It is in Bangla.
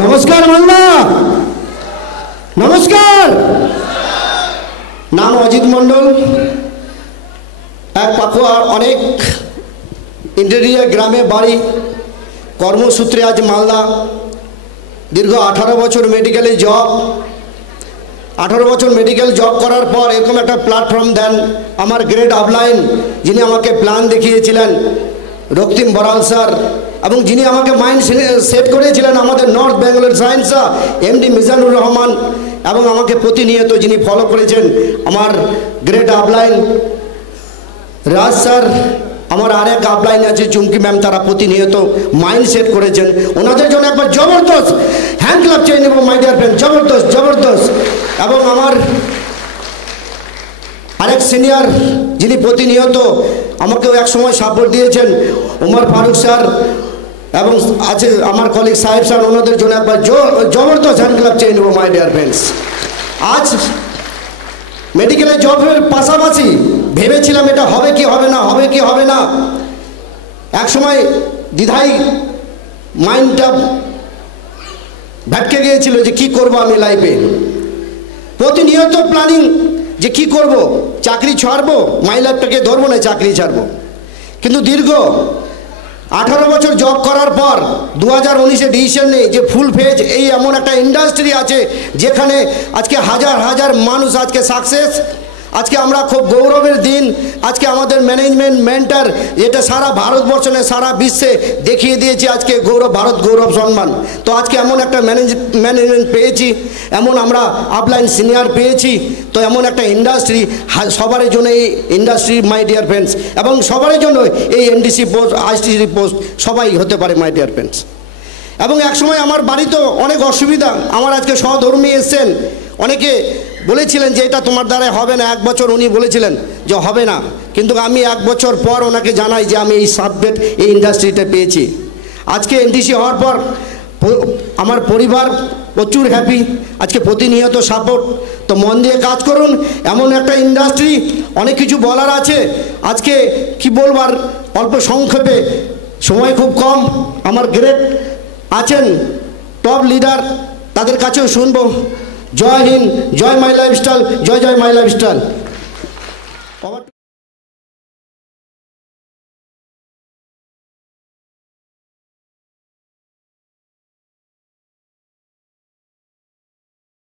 নমস্কার মালদা, নমস্কার। নাম অজিত মণ্ডল, এক পাকুয়া, অনেক ইন্টেরিয়ার গ্রামে বাড়ি, কর্মসূত্রে আজ মালদা। দীর্ঘ 18 বছর মেডিকেলে জব, 18 বছর মেডিকেল জব করার পর এরকম একটা প্ল্যাটফর্ম দেন আমার গ্রেট আপলাইন, যিনি আমাকে প্ল্যান দেখিয়েছিলেন, রক্তিম বড়াল স্যার, এবং যিনি আমাকে মাইন্ড সেট করেছিলেন আমাদের নর্থ বেঙ্গলের সায়েন্সা এমডি মিজানুর রহমান, এবং আমাকে প্রতিনিয়ত যিনি ফলো করেছেন আমার গ্রেট আপলাইন রাজ স্যার, আমার আরেক আপলাইন আছে চুমকি ম্যাম, তারা প্রতিনিয়ত মাইন্ড সেট করেছেন। ওনাদের জন্য একবার জবরদস্ত হ্যান্ড ক্লাব চেয়ে নেব মাই ডিয়ার ফ্রেন্ড, জবরদস্ত জবরদস্ত। এবং আমার আরেক সিনিয়র যিনি প্রতিনিয়ত আমাকেও এক সময় সাপোর্ট দিয়েছেন, ওমর ফারুক স্যার, এবং আছে আমার কলিগ সাহেব স্যার, ওনাদের জন্য একবার জবরদস্ত হ্যান্ড ক্লাব চেয়ে নেব মাই ডিয়ার ফ্রেন্ডস। আজ মেডিকেলের জবের পাশাপাশি ভেবেছিলাম এটা হবে কি হবে না, হবে কি হবে না। এক সময় দ্বিধাই মাইন্ডটা ভটকে গিয়েছিল যে কি করব আমি লাইফে। প্রতিনিয়ত প্ল্যানিং যে কি করব, চাকরি ছাড়বো, মাই লাইফটাকে ধরবো না, চাকরি ছাড়বো। কিন্তু দীর্ঘ 18 বছর জব করার পর 2019-এ ডিসিশন নেই যে ফুল ফেজ এই এমন একটা ইন্ডাস্ট্রি আছে যেখানে আজকে হাজার হাজার মানুষ আজকে সাকসেস। আজকে আমরা খুব গৌরবের দিন, আজকে আমাদের ম্যানেজমেন্ট মেন্টার যেটা সারা ভারতবর্ষ নয় সারা বিশ্বে দেখিয়ে দিয়েছে আজকে গৌরব, ভারত গৌরব সম্মান। তো আজকে এমন একটা ম্যানেজমেন্ট পেয়েছি, এমন আমরা আপলাইন সিনিয়র পেয়েছি, তো এমন একটা ইন্ডাস্ট্রি, সবার জন্য এই ইন্ডাস্ট্রি মাই ডিয়ার ফ্রেন্ডস, এবং সবার জন্য এই এনডিসি পোস্ট, আইসিসি পোস্ট সবাই হতে পারে মাই ডিয়ার ফ্রেন্ডস। এবং একসময় আমার বাড়িতেও অনেক অসুবিধা, আমার আজকে সহধর্মী এসছেন, অনেকে বলেছিলেন যে এটা তোমার দ্বারা হবে না, 1 বছর উনি বলেছিলেন যে হবে না, কিন্তু আমি 1 বছর পর ওনাকে জানাই যে আমি এই সাবজেক্ট এই ইন্ডাস্ট্রিতে পেয়েছি। আজকে এনডিসি হওয়ার পর আমার পরিবার প্রচুর হ্যাপি, আজকে প্রতিনিয়ত সাপোর্ট। তো মন দিয়ে কাজ করুন, এমন একটা ইন্ডাস্ট্রি, অনেক কিছু বলার আছে। আজকে কি বলবার, অল্প সংক্ষেপে, সময় খুব কম। আমার গ্রেট আছেন টপ লিডার, তাদের কাছেও শুনবো। জয় হিন্দ, জয় মাই লাইফস্টাইল, জয় জয় মাই লাইফস্টাইল।